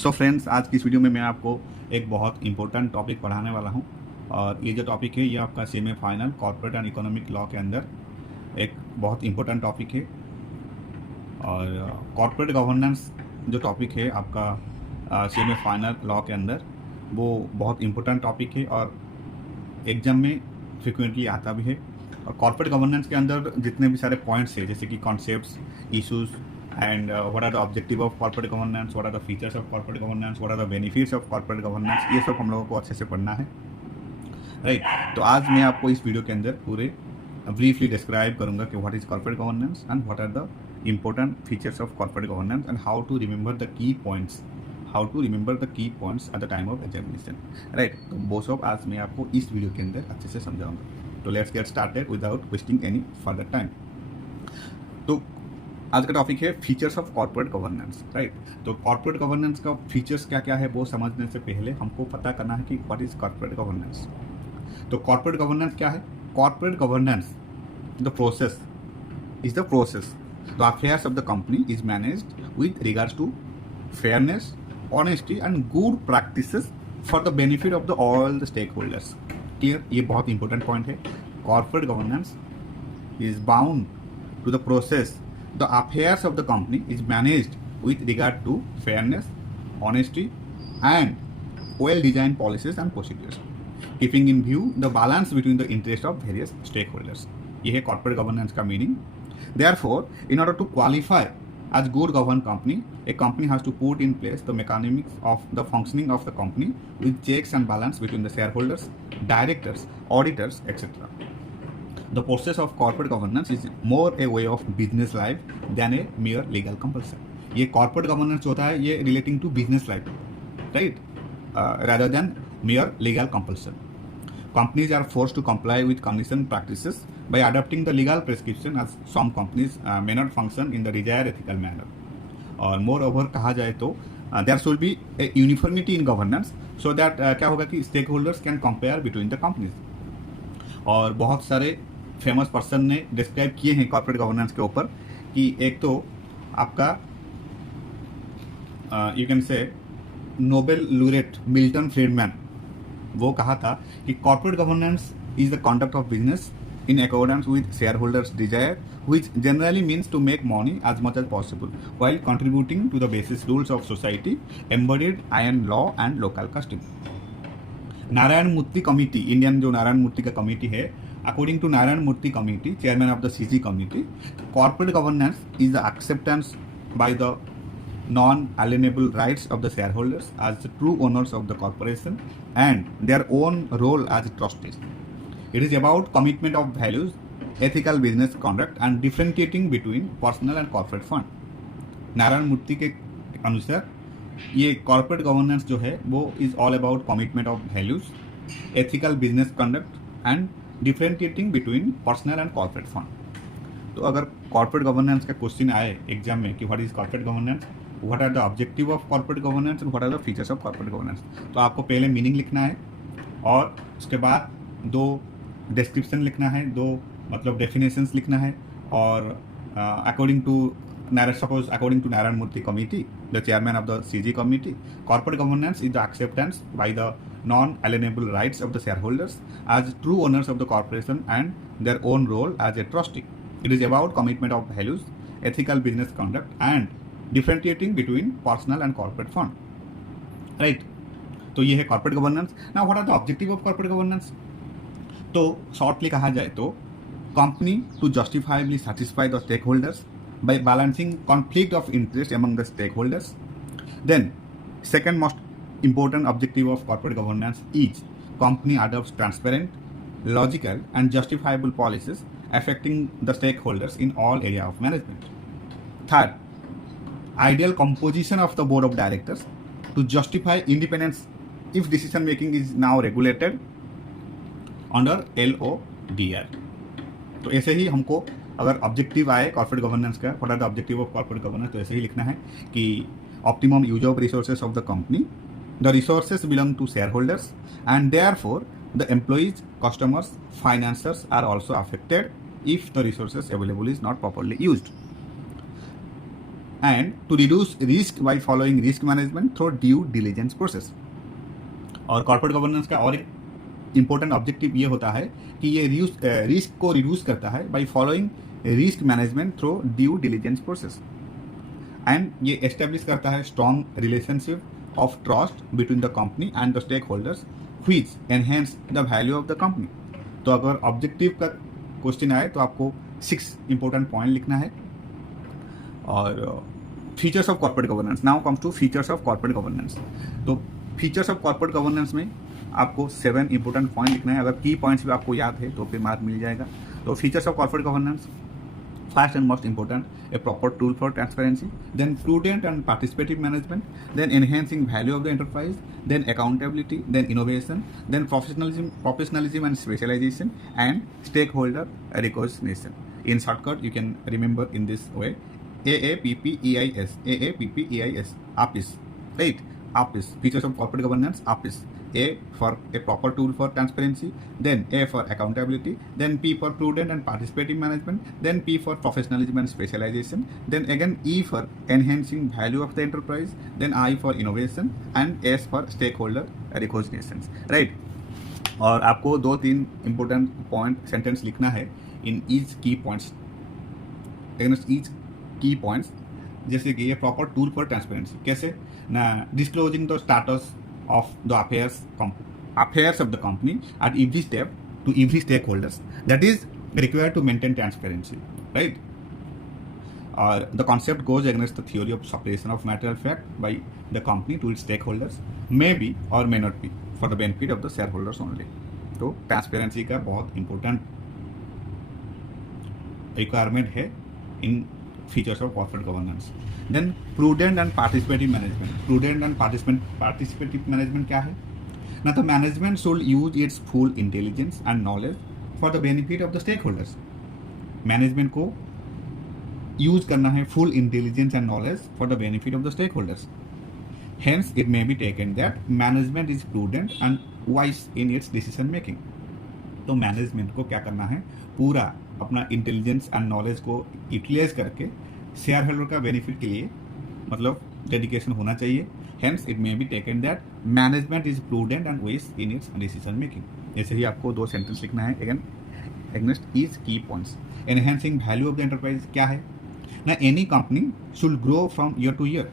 So friends, आज की इस वीडियो में मैं आपको एक बहुत इंपॉर्टेंट टॉपिक पढ़ाने वाला हूं। और ये जो टॉपिक है ये आपका semifinal corporate and economic law के अंदर एक बहुत इंपॉर्टेंट टॉपिक है। और कॉर्पोरेट गवर्नेंस जो टॉपिक है आपका सेमीफाइनल लॉ के अंदर, वो बहुत इंपॉर्टेंट टॉपिक है और एग्जाम में फ्रिक्वेंटली आता भी है। और कॉर्पोरेट गवर्नेंस के अंदर जितने भी सारे पॉइंट्स हैं, जैसे कि concepts, issues, and what are the objective of corporate governance, what are the features of corporate governance, what are the benefits of corporate governance, ये सब हम लोगों को अच्छे से पढ़ना है, राइट। तो आज मैं आपको इस वीडियो के अंदर पूरे ब्रीफली डिस्क्राइब करूंगा कि what is corporate governance and what are the important features of corporate governance and how to remember the key points at the time of examination, right. तो वो सब आज मैं आपको इस वीडियो के अंदर अच्छे से समझाऊंगा। तो let's get started without wasting any further time. तो आज का टॉपिक है features of corporate governance, right. तो कॉर्पोरेट गवर्नेंस का फीचर्स क्या क्या है वो समझने से पहले हमको पता करना है कि व्हाट इज कॉर्पोरेट गवर्नेंस। तो कॉर्पोरेट गवर्नेंस क्या है? Corporate governance the process the affairs of the company is managed with regards to fairness, honesty and good practices for the benefit of the all the stake holders. Clear? ये बहुत important point है। Corporate governance is bound to the process the affairs of the company is managed with regard to fairness, honesty and well-designed policies and procedures, keeping in view the balance between the interest of various stakeholders. ये है corporate governance का meaning. Therefore, in order to qualify as good governed company, a company has to put in place the mechanics of the functioning of the company with checks and balance between the shareholders, directors, auditors, etc. The process of corporate governance is more a way of business life than a mere legal compulsion. ये corporate governance होता है, ये relating to business life, right? Rather than mere legal compulsion. Companies are forced to comply with condition practices by adopting the legal prescription, as some companies may not function in the desired ethical manner. और moreover कहा जाए तो there should be a uniformity in governance so that क्या होगा कि stakeholders can compare between the companies. और बहुत सारे फेमस पर्सन ने डिस्क्राइब किए हैं कॉर्पोरेट गवर्नेंस के ऊपर कि एक तो आपका you can say Nobel laureate Milton Friedman, वो कहा था कि corporate governance is the conduct of business in accordance with shareholders desire which generally means to make money as much as possible while contributing to the basis rules of society embedded in law and local custom. Narayan Murthy committee, Indian जो नारायण मूर्ति का कमिटी है, according to Narayan Murthy Committee, chairman of the CG Committee, corporate governance is the acceptance by the non-alienable rights of the shareholders as the true owners of the corporation and their own role as trustees. It is about commitment of values, ethical business conduct and differentiating between personal and corporate fund. Narayan मूर्ति के अनुसार ये corporate governance जो है वो is all about commitment of values, ethical business conduct and differentiating between personal and corporate fund. तो अगर corporate governance का question आए एग्जाम में कि what is corporate governance, what are the objective of corporate governance and what are the features of corporate governance, तो आपको पहले मीनिंग लिखना है और उसके बाद दो डिस्क्रिप्शन लिखना है, दो मतलब डेफिनेशंस लिखना है। और according to Narayan Murthy Committee, the chairman of the CG Committee, corporate governance is the acceptance by the non-alienable rights of the shareholders as true owners of the corporation and their own role as a trustee. It is about commitment of values, ethical business conduct and differentiating between personal and corporate fund. Right? तो ये है corporate governance. Now what are the objective of corporate governance? तो shortly कहा जाए तो company to justifiably satisfy the stakeholders by balancing conflict of interest among the stakeholders. Then second most important objective of corporate governance is company adopts transparent, logical and justifiable policies affecting the stakeholders in all area of management. Third, ideal composition of the board of directors to justify independence if decision making is now regulated under LODR. तो ऐसे ही हमको अगर objective आए corporate governance का, what are the objective of corporate governance, तो ऐसे ही लिखना है कि optimum use of resources of the company, the resources belong to shareholders and therefore the employees, customers, financiers are also affected if the resources available is not properly used. and to reduce risk by following risk management through due diligence process. और corporate governance का और एक important objective ये होता है कि ये रिस्क को रिड्यूस करता है by following risk management through due diligence process, and ये एस्टेब्लिश करता है strong relationship of trust between the company and the stake holders which enhance the value of the company. तो अगर ऑब्जेक्टिव का क्वेश्चन आए तो आपको 6 इंपॉर्टेंट पॉइंट लिखना है. और features of corporate governance, now comes to features of corporate governance. तो फीचर्स ऑफ कॉर्पोरेट गवर्नेंस में आपको 7 इंपॉर्टेंट पॉइंट लिखना है. अगर की पॉइंट्स भी आपको याद है तो फिर मार्क मिल जाएगा. तो features of corporate governance, first and most important, a proper tool for transparency, then prudent and participative management, then enhancing value of the enterprise, then accountability, then innovation, then professionalism and specialisation, and stakeholder recognition. In shortcut, you can remember in this way: AAPPEIS, AAPPEIS, APIS, right? APIS, features of corporate governance, APIS. A for a proper tool for transparency, then A for accountability, then P for prudent and participative management, then P for professionalism and specialization, then again E for enhancing value of the enterprise, then I for innovation, and S for stakeholder recognitions, right? और आपको 2-3 important point sentence लिखना है in each key points, against each key points. जैसे कि ये proper tool for transparency, कैसे ना, disclosing the status of the affairs of the company at every step to every stake holders, that is required to maintain transparency, right? और the concept goes against the theory of separation of material fact by the company to its stake holders, may be और may not be for the benefit of the share holders only. तो transparency का बहुत important requirement है in features of corporate governance. Then prudent and participative management. Prudent and participative management क्या है ना, तो management should use its full intelligence and knowledge for the benefit of the stake holders. Management को use करना है full intelligence and knowledge for the benefit of the stake holders. Hence, it may be taken that management is prudent and wise in its decision making. तो मैनेजमेंट को क्या करना है, पूरा अपना इंटेलिजेंस एंड नॉलेज को यूटिलाइज करके शेयर होल्डर का बेनिफिट के लिए मतलब डेडिकेशन होना चाहिए. Hence, it may be taken that management is prudent and wise in its decision making. ऐसे ही आपको 2 सेंटेंस लिखना है. Again against each key points. Enhancing value of the enterprise क्या है ना, any company should grow from year to year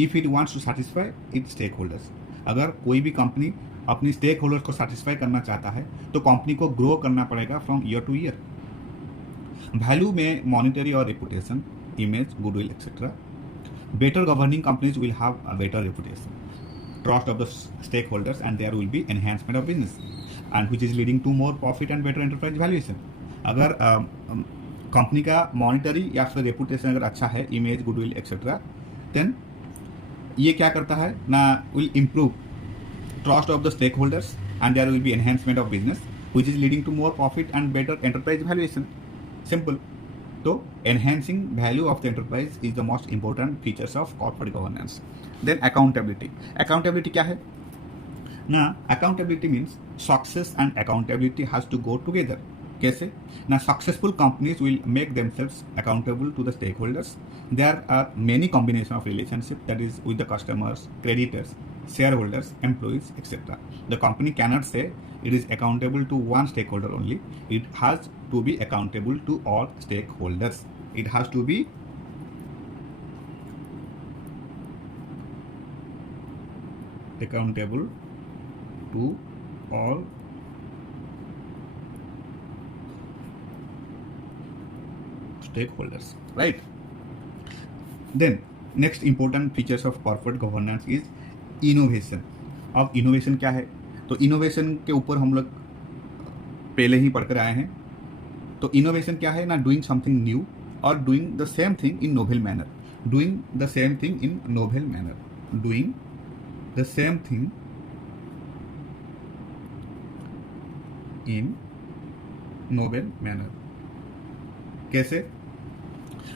if it wants to satisfy its stakeholders. अगर कोई भी कंपनी अपनी स्टेक होल्डर्स को सेटिस्फाई करना चाहता है तो कंपनी को ग्रो करना पड़ेगा from year to year. Value में मॉनिटरी और reputation, image, goodwill etcetera. Better governing companies will have a better reputation, trust of the stake holders, and there will be enhancement of business and which is leading to more profit and better enterprise valuation. अगर company का monetary या फिर रेपुटेशन अगर अच्छा है, image, goodwill etcetera, then ये क्या करता है ना, will improve trust of the stake holders and there will be enhancement of business which is leading to more profit and better enterprise valuation. Simple. तो enhancing value of the enterprise is the most important features of corporate governance. Then accountability. Accountability क्या है ना, accountability means success and accountability has to go together. कैसे ना, successful companies will make themselves accountable to the stake holders. There are many combination of relationship, that is with the customers, creditors, shareholders, employees, etc. The company cannot say it is accountable to one stakeholder only. It has to be accountable to all stakeholders. It has to be accountable to all stakeholders, right? Then next important features of corporate governance is innovation. अब इनोवेशन क्या है, तो इनोवेशन के ऊपर हम लोग पहले ही पढ़कर आए हैं. तो इनोवेशन क्या है ना, डूइंग समथिंग न्यू और doing the same thing in novel manner. Doing the same thing in novel manner. Doing the same thing in novel manner. कैसे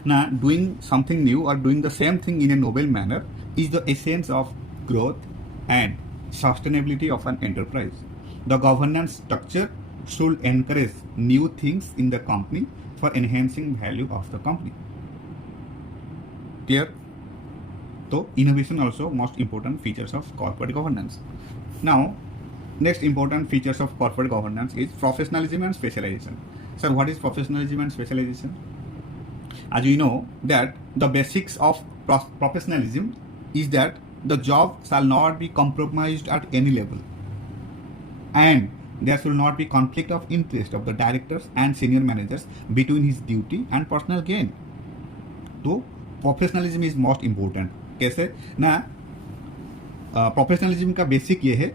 ना, doing something new or doing the same thing in a novel manner is the essence of growth and sustainability of an enterprise. The governance structure should encourage new things in the company for enhancing value of the company. Clear? So innovation also most important features of corporate governance. Now, next important features of corporate governance is professionalism and specialization. Sir, what is professionalism and specialization? As you know that the basics of professionalism is that the job shall not be compromised at any level, and there should not be conflict of interest of the directors and senior managers between his duty and personal gain. तो professionalism is most important. कैसे ना, professionalism का basic ये है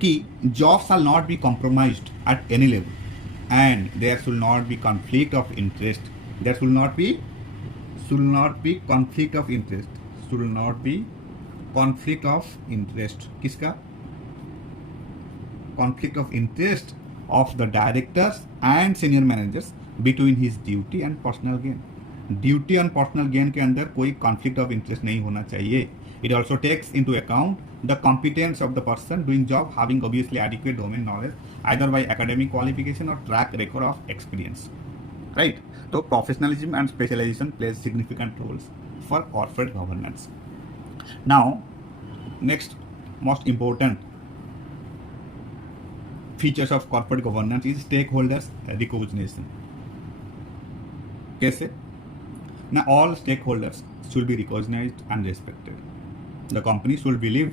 कि job shall not be compromised at any level and there should not be conflict of interest. There should not be conflict of interest. Should not be conflict of interest. किसका? Conflict of interest of the directors and senior managers between his duty and personal gain. Duty and personal gain के अंदर कोई conflict of interest नहीं होना चाहिए. It also takes into account the competence of the person doing job having obviously adequate domain knowledge either by academic qualification और track record of experience. Right? तो professionalism and specialisation plays significant roles for corporate governance. Now next most important features of corporate governance is stake holders recognition. कैसे? Now, all stakeholders should be recognized and respected. The company should believe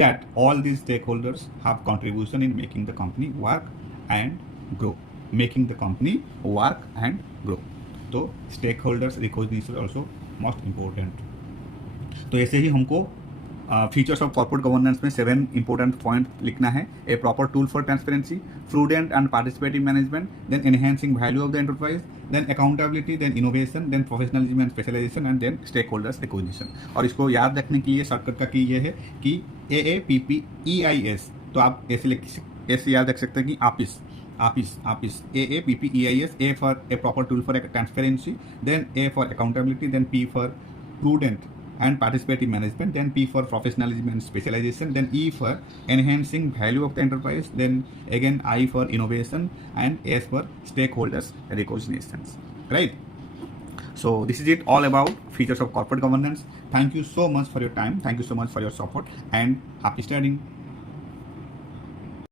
that all these stakeholders have contribution in making the company work and grow. Making the company work and grow. तो stakeholders recognition also most important. तो ऐसे ही हमको features of corporate governance में 7 important point लिखना है. A proper tool for transparency, prudent and participative management, then enhancing value of the enterprise, then accountability, then innovation, then professionalism and specialisation and then stake holders recognition. और इसको याद रखने के लिए शॉर्टकट का की ये है कि AAPPEIS. तो आप ऐसे याद रख सकते हैं कि APIS, AAPPEIS. A for a proper tool for transparency, then A for accountability, then P for prudent and participative management, then P for professionalism and specialization, then E for enhancing value of the enterprise, then again I for innovation, and S for stakeholders recognitions. Right? So this is it all about features of corporate governance. Thank you so much for your time. Thank you so much for your support, and happy studying.